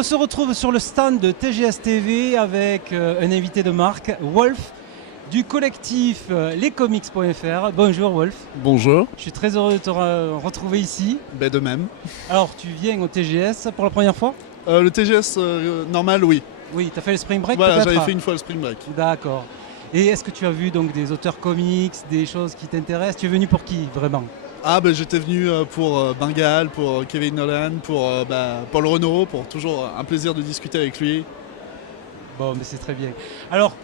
On se retrouve sur le stand de TGS TV avec un invité de marque, Wolf, du collectif lescomics.fr. Bonjour Wolf. Bonjour. Je suis très heureux de te retrouver ici. Ben de même. Alors, tu viens au TGS pour la première fois? Le TGS normal, oui. Oui, tu as fait le Spring Break Voilà, peut-être? j'avais fait une fois le Spring Break. D'accord. Et est-ce que tu as vu donc des auteurs comics, des choses qui t'intéressent? Tu es venu pour qui vraiment? Ah ben j'étais venu pour Bengal, pour Kevin Nolan, pour Paul Renaud, pour toujours un plaisir de discuter avec lui. Bon, mais c'est très bien. Alors,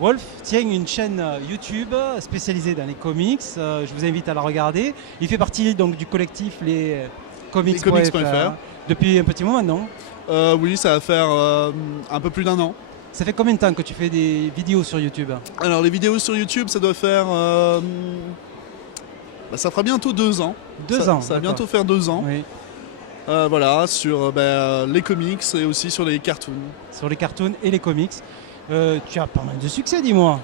Wolf tient une chaîne YouTube spécialisée dans les comics. Je vous invite à la regarder. Il fait partie donc du collectif lescomics.fr depuis un petit moment, non? Oui, ça va faire un peu plus d'un an. Ça fait combien de temps que tu fais des vidéos sur YouTube? Alors les vidéos sur YouTube, ça doit faire... ça fera bientôt 2 ans. 2 ans. Ça va bientôt faire 2 ans. Oui. Voilà, sur les comics et aussi sur les cartoons. Sur les cartoons et les comics. Tu as pas mal de succès, dis-moi.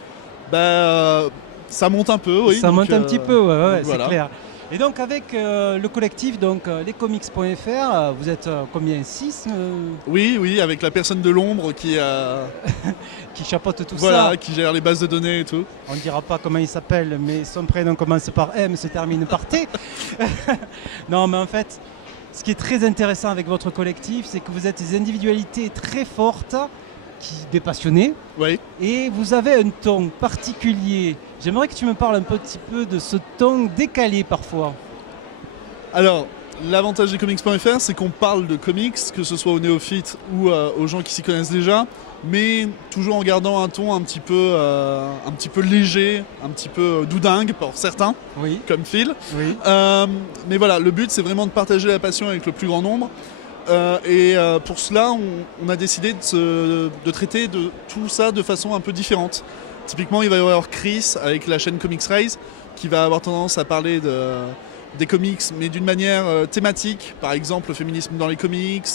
Ça monte un peu, oui. Ça monte un petit peu, ouais, voilà. C'est clair. Et donc avec le collectif donc lescomics.fr, vous êtes combien? 6 Oui, avec la personne de l'ombre qui qui chapeaute tout voilà, ça. qui gère les bases de données et tout. On ne dira pas comment il s'appelle, mais son prénom commence par M, se termine par T. Non, mais en fait, ce qui est très intéressant avec votre collectif, c'est que vous êtes des individualités très fortes, des passionnés, Oui. et vous avez un ton particulier. J'aimerais que tu me parles un petit peu de ce ton décalé parfois. Alors, l'avantage des comics.fr, c'est qu'on parle de comics, que ce soit aux néophytes ou aux gens qui s'y connaissent déjà, mais toujours en gardant un ton un petit peu léger, un petit peu doudingue pour certains, Oui. comme Phil. Oui. Mais voilà, le but, c'est vraiment de partager la passion avec le plus grand nombre. Pour cela, on a décidé de traiter de tout ça de façon un peu différente. Typiquement, il va y avoir Chris avec la chaîne Comics Rise qui va avoir tendance à parler des comics, mais d'une manière thématique. Par exemple, le féminisme dans les comics.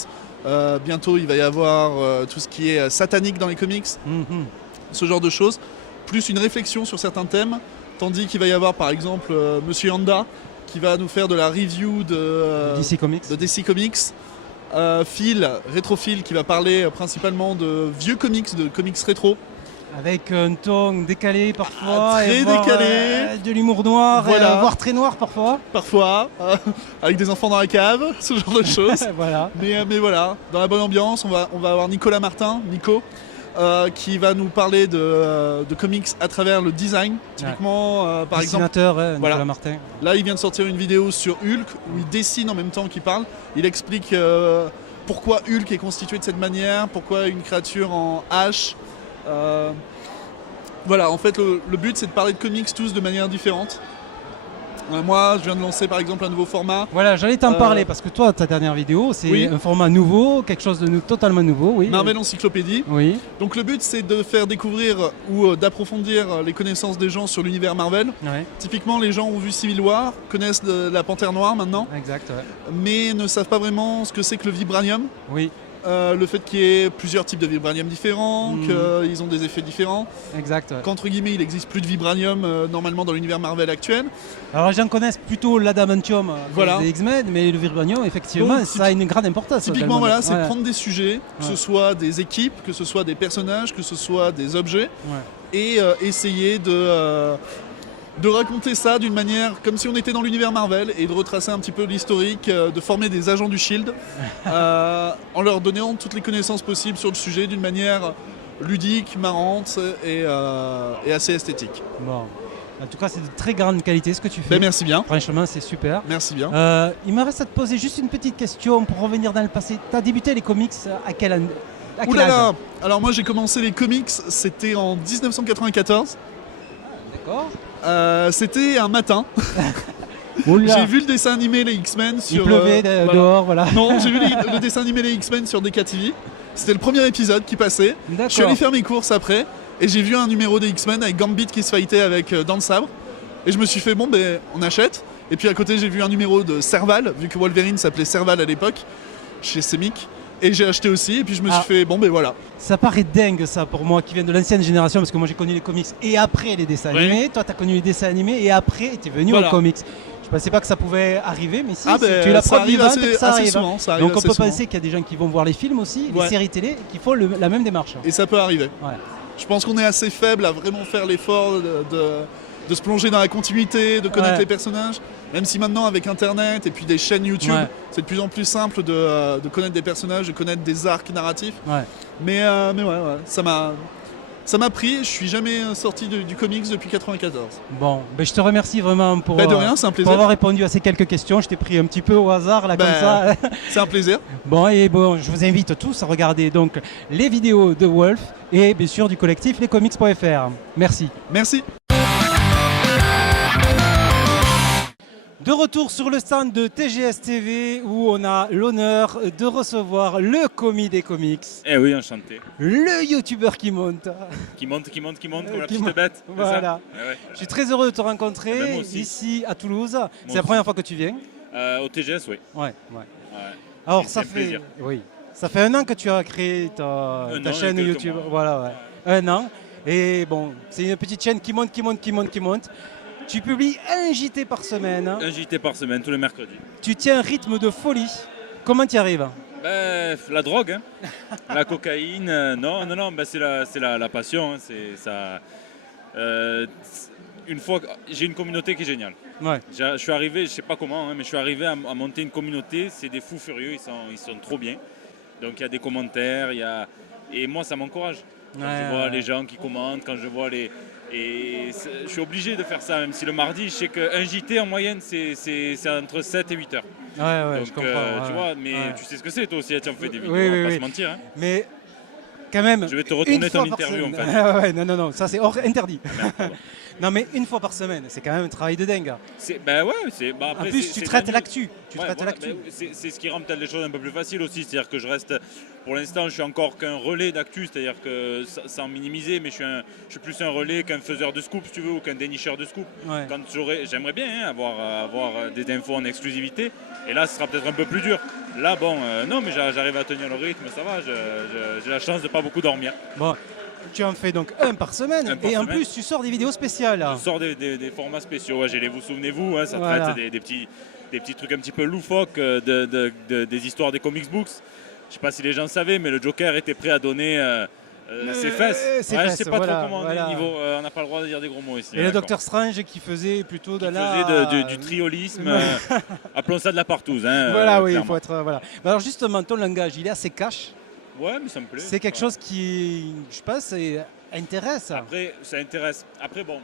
Bientôt, il va y avoir tout ce qui est satanique dans les comics. Ce genre de choses. Plus une réflexion sur certains thèmes. Tandis qu'il va y avoir, par exemple, Monsieur Yanda qui va nous faire de la review de DC Comics. DC Comics. Phil, Rétrophile, qui va parler principalement de vieux comics, de comics rétro. Avec un ton décalé parfois. Très décalé. De l'humour noir, Voilà. voire très noir parfois. Parfois, avec des enfants dans la cave, ce genre de choses. Voilà. Mais voilà, dans la bonne ambiance, on va avoir Nicolas Martin, Nico, qui va nous parler de comics à travers le design. Typiquement, par exemple, Dessinateur, Nicolas voilà. Martin. là il vient de sortir une vidéo sur Hulk où il dessine en même temps qu'il parle. Il explique pourquoi Hulk est constitué de cette manière, pourquoi une créature en H. Voilà, en fait le but c'est de parler de comics tous de manière différente. Moi je viens de lancer par exemple un nouveau format. Voilà, j'allais t'en parler parce que toi, ta dernière vidéo, c'est Oui. un format nouveau, quelque chose de totalement nouveau. Oui. Marvel Encyclopédie. Oui. Donc le but c'est de faire découvrir ou d'approfondir les connaissances des gens sur l'univers Marvel. Ouais. Typiquement les gens ont vu Civil War, connaissent la Panthère Noire maintenant, Exact. Ouais. mais ne savent pas vraiment ce que c'est que le vibranium. Oui. Le fait qu'il y ait plusieurs types de vibranium différents, qu'ils ont des effets différents, Exact. Ouais. qu'entre guillemets il n'existe plus de vibranium normalement dans l'univers Marvel actuel. Alors, j'en connais plutôt l'adamantium Voilà. des X-Men, mais le vibranium, effectivement, Donc, ça a une grande importance. Typiquement dans le voilà, monde. c'est Ouais. prendre des sujets, que ce soit des équipes, que ce soit des personnages, que ce soit des objets, Ouais. et essayer de raconter ça d'une manière comme si on était dans l'univers Marvel et de retracer un petit peu l'historique, de former des agents du SHIELD en leur donnant toutes les connaissances possibles sur le sujet d'une manière ludique, marrante et assez esthétique. Bon. En tout cas, c'est de très grande qualité ce que tu fais. Ben, merci bien. Franchement, c'est super. Merci bien. Il me reste à te poser juste une petite question pour revenir dans le passé. Tu as débuté les comics à quel âge? Ouh là là. Alors moi j'ai commencé les comics, c'était en 1994. D'accord. C'était un matin. Oula. J'ai vu le dessin animé les X-Men Il sur... pleuvait voilà. dehors, voilà. Non, j'ai vu le dessin animé les X-Men sur DKTV. C'était le premier épisode qui passait. Je suis allé faire mes courses après et j'ai vu un numéro des X-Men avec Gambit qui se fightait avec dans le sabre. Et je me suis fait bon ben on achète. Et puis à côté j'ai vu un numéro de Serval, vu que Wolverine s'appelait Serval à l'époque, chez Semic. Et j'ai acheté aussi et puis je me suis fait bon ben voilà. Ça paraît dingue ça pour moi qui viens de l'ancienne génération parce que moi j'ai connu les comics et après les dessins Oui. animés. Toi tu as connu les dessins animés et après tu es venu Voilà. aux comics. Je pensais pas que ça pouvait arriver, mais si, Ah tu es ben, la ça preuve arrive vivante que ça assez arrive. souvent. Ça arrive Donc on assez peut souvent. penser qu'il y a des gens qui vont voir les films aussi, les Ouais. séries télé, qui font la même démarche. Et ça peut arriver. Ouais. Je pense qu'on est assez faible à vraiment faire l'effort de se plonger dans la continuité, de connaître Ouais. les personnages. Même si maintenant, avec Internet et puis des chaînes YouTube, Ouais. c'est de plus en plus simple de connaître des personnages, de connaître des arcs narratifs. Ouais. Mais ouais, ça m'a pris. Je suis jamais sorti du comics depuis 94. Bon, ben je te remercie vraiment pour, Bah, de rien, c'est un pour plaisir. avoir répondu à ces quelques questions. Je t'ai pris un petit peu au hasard là Bah, comme ça. C'est un plaisir. Bon, je vous invite tous à regarder donc les vidéos de Wolf et bien sûr du collectif lescomics.fr. Merci. Merci. De retour sur le stand de TGS TV où on a l'honneur de recevoir le commis des comics, Eh oui, enchanté. le youtubeur qui monte. Qui monte comme la Qui petite monte. bête. c'est Voilà. ça Ouais. Je suis très heureux de te rencontrer Eh ben, moi aussi. ici à Toulouse. C'est la aussi. première fois que tu viens. Au TGS, oui. Ouais. Ouais. Alors C'est ça un fait, plaisir. oui, ça fait 1 an que tu as créé ta an, il y a chaîne quelques YouTube. mois. Voilà, ouais. 1 an. Et bon, c'est une petite chaîne qui monte. Tu publies un JT par semaine. Un JT par semaine, tous les mercredis. Tu tiens un rythme de folie. Comment tu y arrives? Ben, la drogue, hein. La cocaïne, non, ben, c'est la passion. Hein. C'est ça. Une fois, j'ai une communauté qui est géniale. Ouais. Je suis arrivé, je sais pas comment, hein, mais je suis arrivé à monter une communauté. C'est des fous furieux, ils sont trop bien. Donc il y a des commentaires, et moi ça m'encourage. Quand je vois les gens qui commentent, quand je vois les... je suis obligé de faire ça, même si le mardi, je sais qu'un JT en moyenne, c'est entre 7 et 8 heures. Ouais, Donc, je comprends. tu ouais. vois, mais Ouais. tu sais ce que c'est toi aussi, tu en fais des vidéos, Oui, on va oui, pas oui. se mentir. Hein. Mais quand même. Je vais te retourner une ton fois par interview en semaine. fait. Ouais, non, ça c'est hors interdit. Merde, pardon. Non, mais une fois par semaine, c'est quand même un travail de dingue. Ben ouais, En après, plus, c'est tu traites de la l'actu. Tu Ouais, traites voilà, l'actu. ben, c'est ce qui rend peut-être les choses un peu plus faciles aussi. C'est-à-dire que je reste, pour l'instant, je suis encore qu'un relais d'actu, c'est-à-dire que sans minimiser, mais je suis plus un relais qu'un faiseur de scoop, si tu veux, ou qu'un dénicheur de scoop. Ouais. Quand j'aimerais bien hein, avoir des infos en exclusivité, et là, ce sera peut-être un peu plus dur. Là, bon, non, mais j'arrive à tenir le rythme, ça va. J'ai la chance de pas beaucoup dormir. Bon, tu en fais donc un par semaine. Un par Et en semaine. plus, tu sors des vidéos spéciales. Je sors des formats spéciaux. Ouais, vous souvenez-vous, hein, ça Voilà. traite des petits trucs un petit peu loufoques des histoires des comics books. Je sais pas si les gens savaient, mais le Joker était prêt à donner ses fesses. ses Ouais, fesses, je sais pas voilà, trop comment on est voilà. niveau. On n'a pas le droit de dire des gros mots ici. Et le Docteur Strange qui faisait plutôt de Qui la. faisait du triolisme. Appelons ça de la partouze. Hein, Voilà, oui, il clairement. faut être. Voilà. Mais alors, justement, ton langage, il est assez cash. Ouais, mais ça me plaît. C'est quelque Ouais. chose qui, je pense, intéresse. Après, ça intéresse. Après, bon,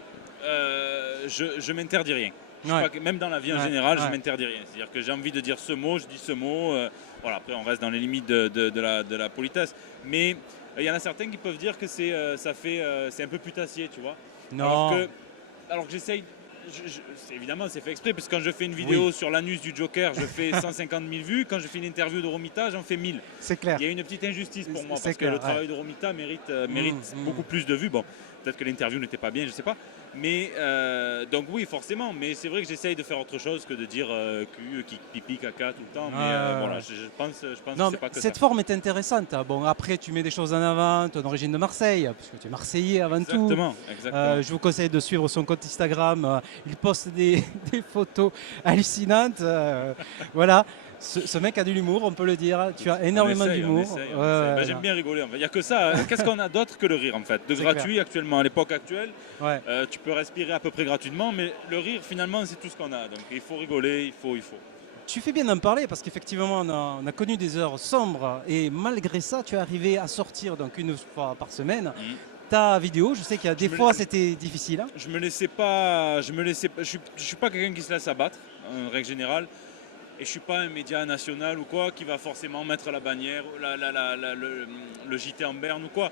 je m'interdis rien. Je sais Ouais. pas que- même dans la vie en Ouais, général, ouais. je m'interdis rien. C'est-à-dire que j'ai envie de dire ce mot, je dis ce mot. Voilà, après, on reste dans les limites de la politesse. Mais il y en a certains qui peuvent dire que c'est un peu putassier, tu vois. Non. Alors que j'essaye. Évidemment, c'est fait exprès, parce que quand je fais une vidéo sur l'anus du Joker, je fais 150 000 vues. Quand je fais une interview de Romita, j'en fais 1000. C'est clair. Il y a une petite injustice pour moi, C'est parce clair, que le travail de Romita mérite beaucoup plus de vues. Bon, peut-être que l'interview n'était pas bien, je sais pas. Mais donc oui, forcément. Mais c'est vrai que j'essaye de faire autre chose que de dire cul, pipi, caca tout le temps. Mais voilà, je pense Non, que c'est pas que cette ça. forme est intéressante. Bon, après, tu mets des choses en avant, ton origine de Marseille, parce que tu es Marseillais avant tout. Exactement. Je vous conseille de suivre son compte Instagram. Il poste des photos hallucinantes. Voilà. Ce mec a de l'humour, on peut le dire. Tu as énormément On essaye, d'humour. on essaye. Ouais, Ben, j'aime bien rigoler. Il n'y a que ça. Qu'est-ce qu'on a d'autre que le rire en fait? De C'est gratuit actuellement, à l'époque actuelle, ouais. tu peux respirer à peu près gratuitement, mais le rire finalement c'est tout ce qu'on a. Donc il faut rigoler, il faut. Tu fais bien d'en parler parce qu'effectivement, on a connu des heures sombres et malgré ça, tu es arrivé à sortir donc une fois par semaine ta vidéo. Je sais qu'il y a des fois, c'était difficile. Hein. Je suis pas quelqu'un qui se laisse abattre, en règle générale. Et je suis pas un média national ou quoi qui va forcément mettre la bannière, le JT en berne ou quoi.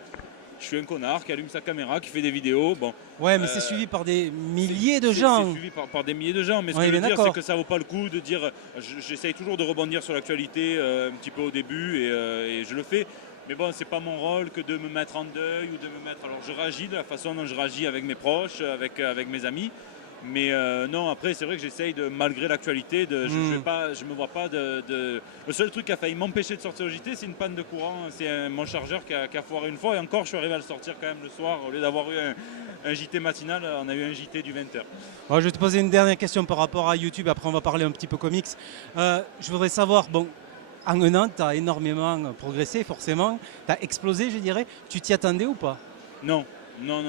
Je suis un connard qui allume sa caméra, qui fait des vidéos. Bon, Ouais, mais c'est suivi par des milliers de gens. C'est suivi par des milliers de gens. Mais ce Ouais, que je mais veux dire, d'accord. c'est que ça vaut pas le coup de dire. J'essaye toujours de rebondir sur l'actualité un petit peu au début et je le fais. Mais bon, c'est pas mon rôle que de me mettre en deuil ou de me mettre. Alors je réagis de la façon dont je réagis avec mes proches, avec mes amis. Mais non, après, c'est vrai que j'essaye de, malgré l'actualité, je me vois pas de. Le seul truc qui a failli m'empêcher de sortir au JT, c'est une panne de courant. C'est mon chargeur qui a foiré une fois. Et encore, je suis arrivé à le sortir quand même le soir. Au lieu d'avoir eu un JT matinal, on a eu un JT du 20h. Bon, je vais te poser une dernière question par rapport à YouTube. Après, on va parler un petit peu comics. Je voudrais savoir, bon, en un an, tu as énormément progressé, forcément. Tu as explosé, je dirais. Tu t'y attendais ou pas? Non. Non.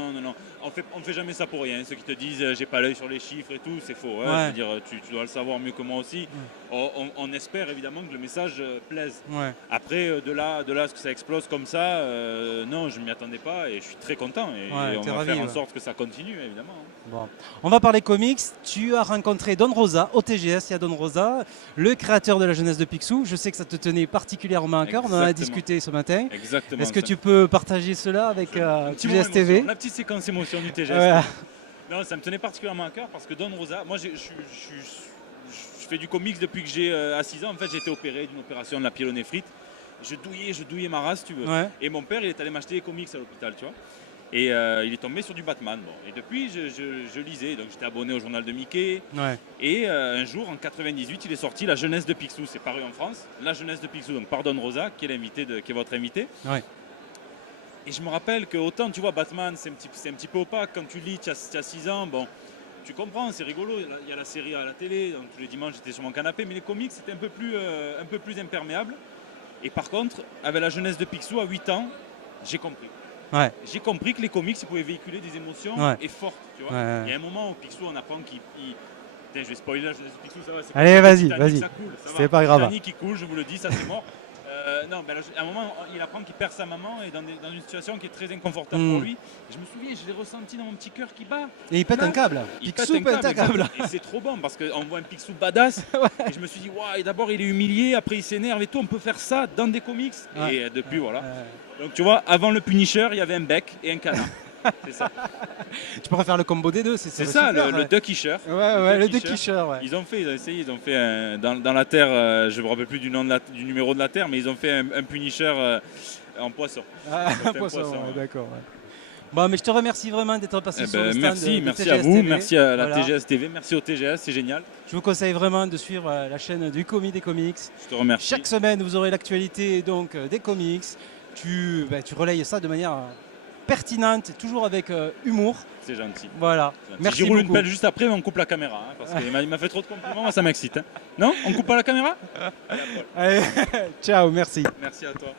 On fait jamais ça pour rien. Ceux qui te disent j'ai pas l'œil sur les chiffres et tout, c'est faux. Hein. Ouais. Je veux dire, tu dois le savoir mieux que moi aussi. On espère évidemment que le message plaise. Ouais. Après, de là à ce que ça explose comme ça, non, je m'y attendais pas et je suis très content. Et on va faire en sorte que ça continue, évidemment. Bon. On va parler comics. Tu as rencontré Don Rosa au TGS. Il y a Don Rosa, le créateur de la jeunesse de Picsou. Je sais que ça te tenait particulièrement à cœur. On en a discuté ce matin. Exactement. Est-ce que tu peux partager cela avec TGS TV? La petite séquence émotion du TGS. Ouais. Non, ça me tenait particulièrement à cœur parce que Don Rosa, moi je fais du comics depuis que j'ai à 6 ans. En fait, j'ai été opéré d'une opération de la pyélonéphrite. Je douillais ma race, tu veux. Ouais. Et mon père, il est allé m'acheter des comics à l'hôpital, tu vois. Et il est tombé sur du Batman. Bon. Et depuis, je lisais. Donc j'étais abonné au journal de Mickey. Ouais. Et un jour, en 98, il est sorti La jeunesse de Picsou. C'est paru en France. La jeunesse de Picsou, donc par Don Rosa, qui est votre invité. Ouais. Et je me rappelle que autant, tu vois, Batman, c'est un petit peu opaque. Quand tu lis, tu as 6 ans, bon, tu comprends, c'est rigolo. Il y a la série à la télé, donc tous les dimanches, j'étais sur mon canapé. Mais les comics, c'était un peu plus imperméable. Et par contre, avec La jeunesse de Picsou, à 8 ans, j'ai compris. Ouais. J'ai compris que les comics, ils pouvaient véhiculer des émotions et fortes, tu vois. Ouais. Il y a un moment où Picsou, on apprend qu'il... Putain, je vais spoiler La jeunesse de Picsou, ça va. Allez, vas-y. Ça coule, ça C'est va. pas grave. Titanic qui coule, je vous le dis, ça c'est mort. Non, ben, à un moment, il apprend qu'il perd sa maman et dans une situation qui est très inconfortable pour lui. Et je me souviens, je l'ai ressenti dans mon petit cœur qui bat. Et il pète un câble. Il Picsou pète un câble. Et c'est trop bon parce qu'on voit un Picsou badass. Et je me suis dit, waouh, et d'abord il est humilié, après il s'énerve et tout. On peut faire ça dans des comics. Ouais. Et depuis, voilà. Donc tu vois, avant le Punisher, il y avait un bec et un canard. C'est ça. Tu pourrais faire le combo des deux. C'est ça, super, le Duckisher. Ouais, le Duckisher. Ouais. Ils ont essayé, ils ont fait dans la Terre, je ne me rappelle plus du numéro de la Terre, mais ils ont fait un Punisher en poisson. Un poisson, ouais, d'accord. Ouais. Bon, mais je te remercie vraiment d'être passé sur le stand merci de à TGS vous, TV. merci à la Voilà. TGS TV, merci au TGS, c'est génial. Je vous conseille vraiment de suivre la chaîne du Comi des Comics. Je te remercie. Chaque semaine, vous aurez l'actualité donc des comics. Tu relayes ça de manière pertinente, toujours avec humour. C'est gentil. Voilà. Merci J'y roule beaucoup. une pelle juste après, mais on coupe la caméra. Hein, parce qu'il m'a fait trop de compliments, moi, ça m'excite. Hein. Non, on coupe pas la caméra? Allez, ciao, merci. Merci à toi.